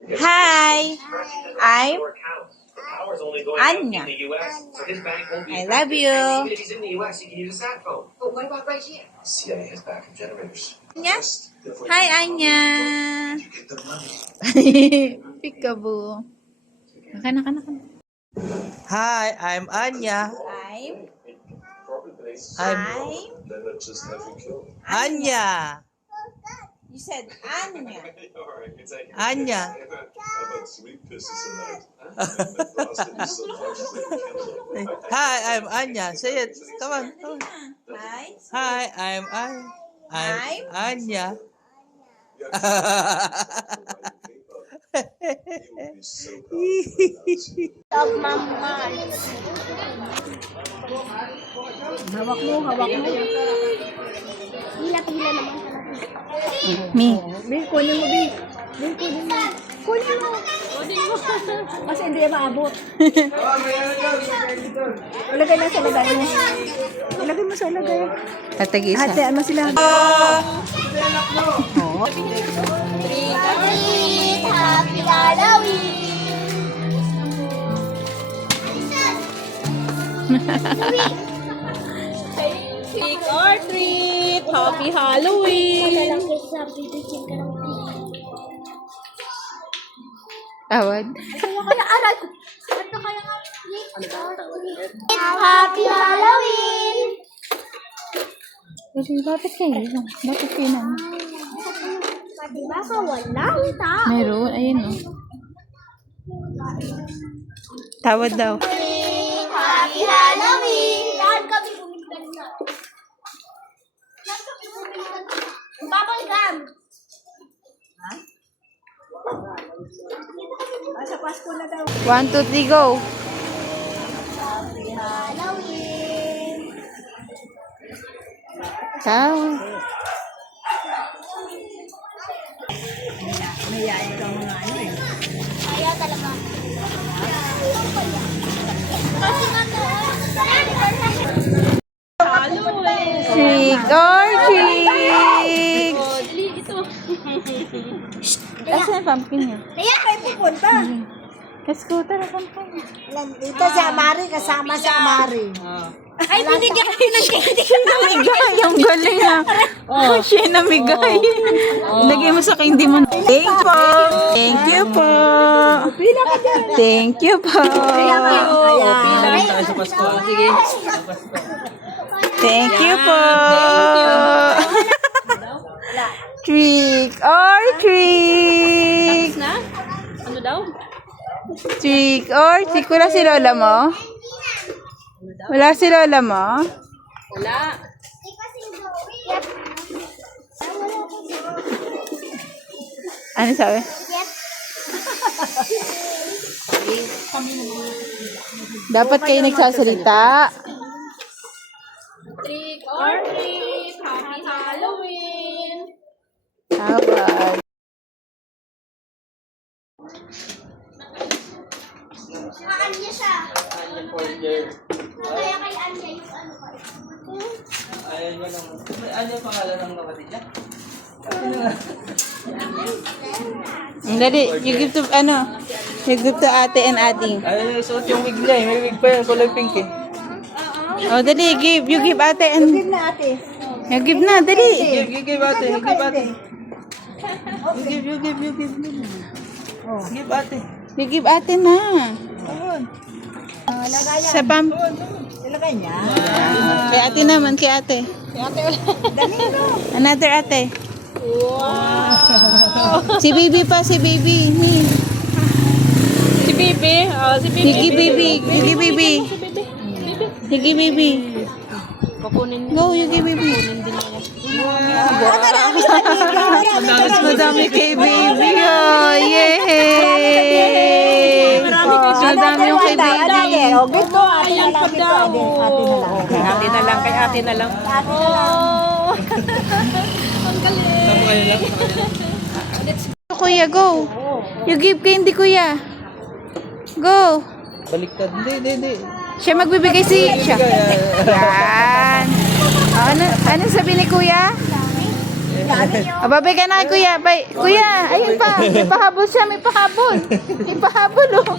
Hi, I'm Anya. I love you. Anya? Hi, Anya. Peekaboo. Kana. Hi, I'm Anya. I'm Anya. You said Anya. Anya. Hi, I'm Anya. Say it. Come on. Hi. Hi, I'm Anya. Hawak mo. Hila naman talaga. Me. Bin, kunin mo, Bin. Kunin mo. Kasi hindi maabot. Ilagay na sa lagay mo. Ilagay mo sa lagay. Tatagi isa. Hati, ano sila? Happy Halloween! Trick or treat! Happy Halloween! Tawad. Happy Halloween! Bakit kayo? Bakit kayo na? Pati ba ka walang tao? Meron. Ayun o. Tawad daw. Happy Halloween! Lahat kami bumigyan na. Bubble gum! Sa Pasko na daw. 1, 2, 3, go. Happy Halloween! Tawad. Kaya talaga. Kasi Trick or treat. Asan yung pumpkin niya? Ayan, may pupunta. Ka-scooter ang pumpkin. Dito si Amari, kasama si Amari. ay, binigyan ko ng candy. Namigay. Ang galing ah. Oh, siya namigay. Lagay mo sa candy mo. Thank you po. Thank you po. Thank you po. Sa Pasko. Sige. Thank you po. Trick or treat. Na? Ano daw? Trick or treat. Wala si lola mo? Wala si lola mo? Wala. Ano sabi? Dapat kayo nagsasalita. Trick or treat! Happy Halloween! Tawad. Anya siya. Kaya kay Anya yung ano ko. Ayan mo lang. Ano yung pangalan ng kapatid niya? Dali, you give to, you give to ate and ating. Ayun yung suot yung wig niya. May wig pa yan. Kulay pink eh. Oh, dali, you give ate and, Na ate. you give na, dali. You give ate. You give ate. You give. Oh. Give ate. You give ate na. Ayun. Sa pam. Ilagay niya. Kay ate naman, kay ate. Another ate. Si baby pa, si baby. Ni. Si Bibi. Oh, si Bibi. Higi baby, higi baby. Higi baby. Kukunin Go, higi baby. Mas madami kay baby. Oh, yay! Madami yung kay baby. O, gito. Ate na lang. Ate na lang. Ate na lang. Oh. Kuya, go. You give candy, kuya. Go. Baliktad. Hindi. Siya magbibigay siya. Yan. Ano sabi ni kuya? Ababay ka na, kuya. Bay, kuya, ayun pa. May pahabol siya, may pahabol. May pahabol, oh.